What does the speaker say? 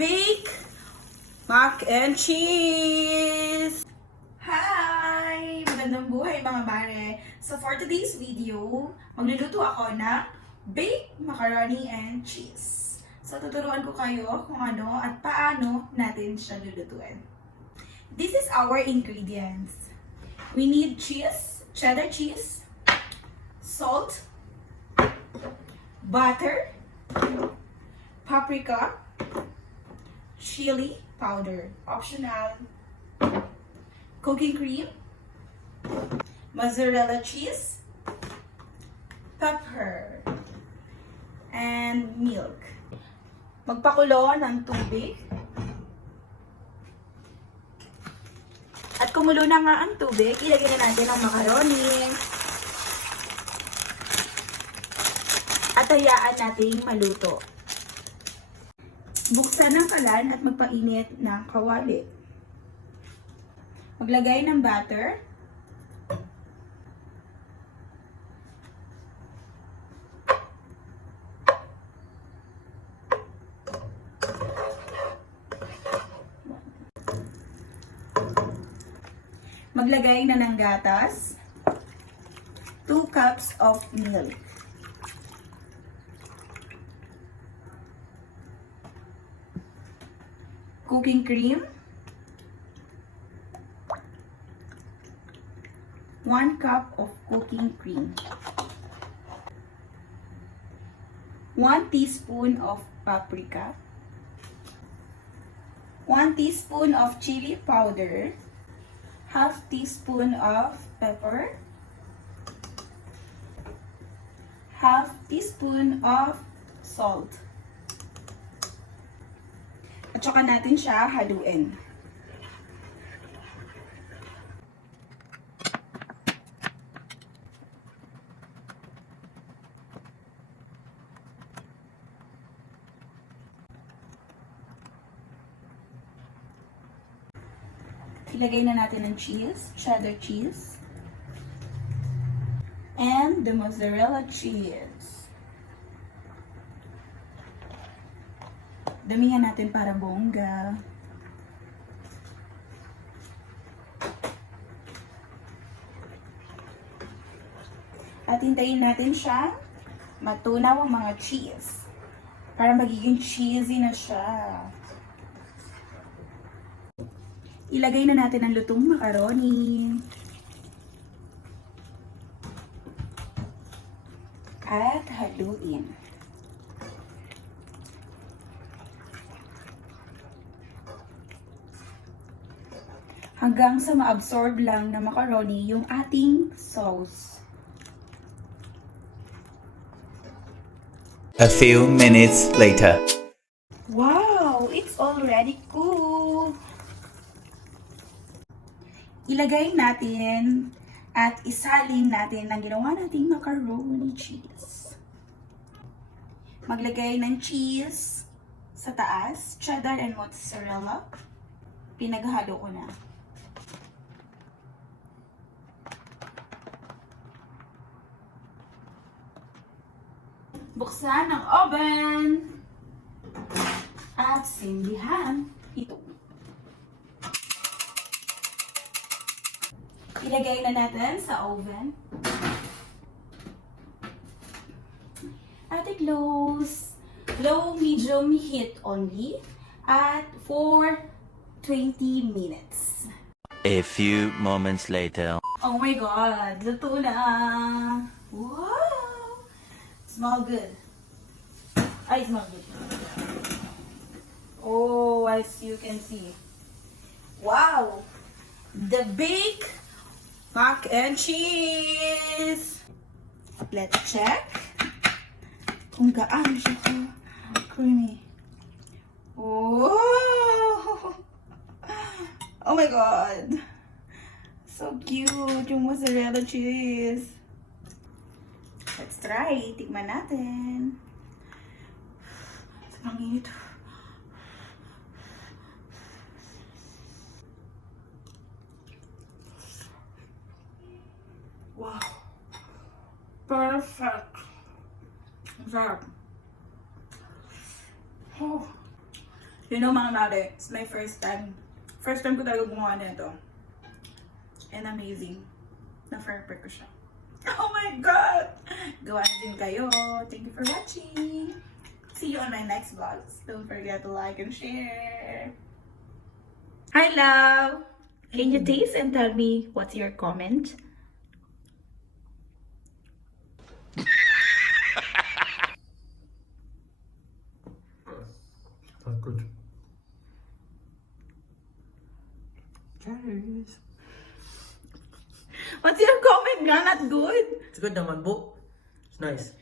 bake mac and cheese! Hi! Magandang buhay mga mare! So for today's video, magluluto ako ng baked macaroni and cheese. So tuturuan ko kayo kung ano at paano natin siya lulutuin. This is our ingredients. We need cheese, cheddar cheese, salt, butter, paprika, chili powder, optional, cooking cream, mozzarella cheese, pepper, and milk. Magpakulo ng tubig. At kumulo na nga ang tubig, ilagay na natin ang macaroni. At hayaan nating maluto. Buksan ang kalan at magpainit ng kawali. Maglagay ng butter. Maglagay na ng gatas. 2 cups of milk. Cooking cream, 1 cup of cooking cream, 1 teaspoon of paprika, 1 teaspoon of chili powder, half teaspoon of pepper, half teaspoon of salt. At saka natin siya haluin. Ilagay na natin ang cheese, cheddar cheese, and the mozzarella cheese. Damihan natin para bongga. At hintayin natin siya matunaw ang mga cheese para magiging cheesy na siya. Ilagay na natin ang lutong macaroni. At haluin. Hanggang sa ma-absorb lang na macaroni yung ating sauce. A few minutes later. Wow! It's already cooked! Ilagay natin at isalin natin ang ginawa nating macaroni cheese. Maglagay ng cheese sa taas, cheddar and mozzarella. Pinaghalo ko na. Buksan ang oven at sindihan ito. Ilagay na natin sa oven. At i-close. Low, medium heat only at for 20 minutes. A few moments later. Oh my God! Luto na! Wow! Smell good. I smell good. Oh, as you can see. Wow! The baked mac and cheese! Let's check kung gaano siya creamy. Oh! Oh my God! So cute yung mozzarella cheese. Let's try. Tikman natin. Sobrang init. Wow. Perfect. Ang sarap. Oh. You know mga mare, it's my first time. First time ko talaga gumawa nito. And amazing. Na-prepare ko siya. Oh my God! Gawa na din kayo. Thank you for watching. See you on my next vlogs. Don't forget to like and share. Hi, love! Can you taste and tell me what's your comment? Not good. Cheers. What's your comment nga? Not good? It's good naman, bu. It's nice.